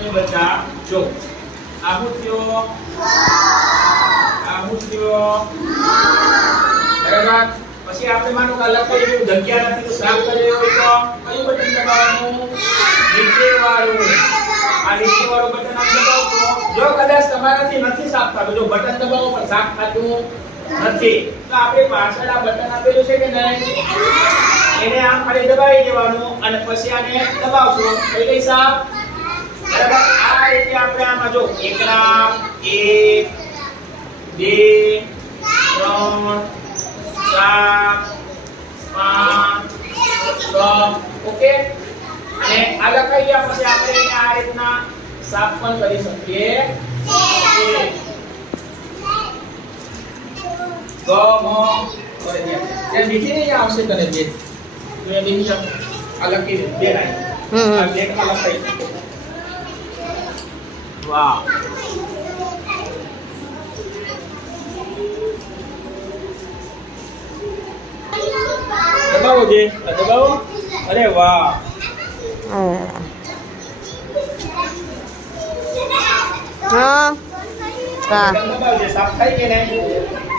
તમે બધા જો આવું થયો બરાબર. પછી આપણે માનો કે અલગ કરી દીધું જગ્યા નથી તો સાફ કરી હોય તો કયું બટન દબાવવાનું? નીચે વાળું. આ નીચે વાળું બટન આપ દબાવશો. જો કદાચ તમારાથી નથી સાફ થતું, જો બટન દબાવો પણ સાફ થતું નથી તો આપણે પાછળ આ બટન આપેલું છે કે નહીં એને આમ ખાલી દબાવી દેવાનું અને પછી આને દબાવશો થઈ ગઈ સાફ. બરાબર. આ રીતે આપણે આમાં જો એકલા 1 2 3 4 5 6 ઓકે. અને આ લખાઈ ગયા પછી આપણે એને આ રીતના સાફ પણ કરી શકીએ છીએ. કરે દે તે નીચે નહીં આવશે તને જે તો એ નીચે અલગ કે બે રાઈ આ બે કલર થઈ. વાહ દબાવો જે દબાવો. અરે વાહ હા દબાવો જે સાફ થઈ કે નહીં.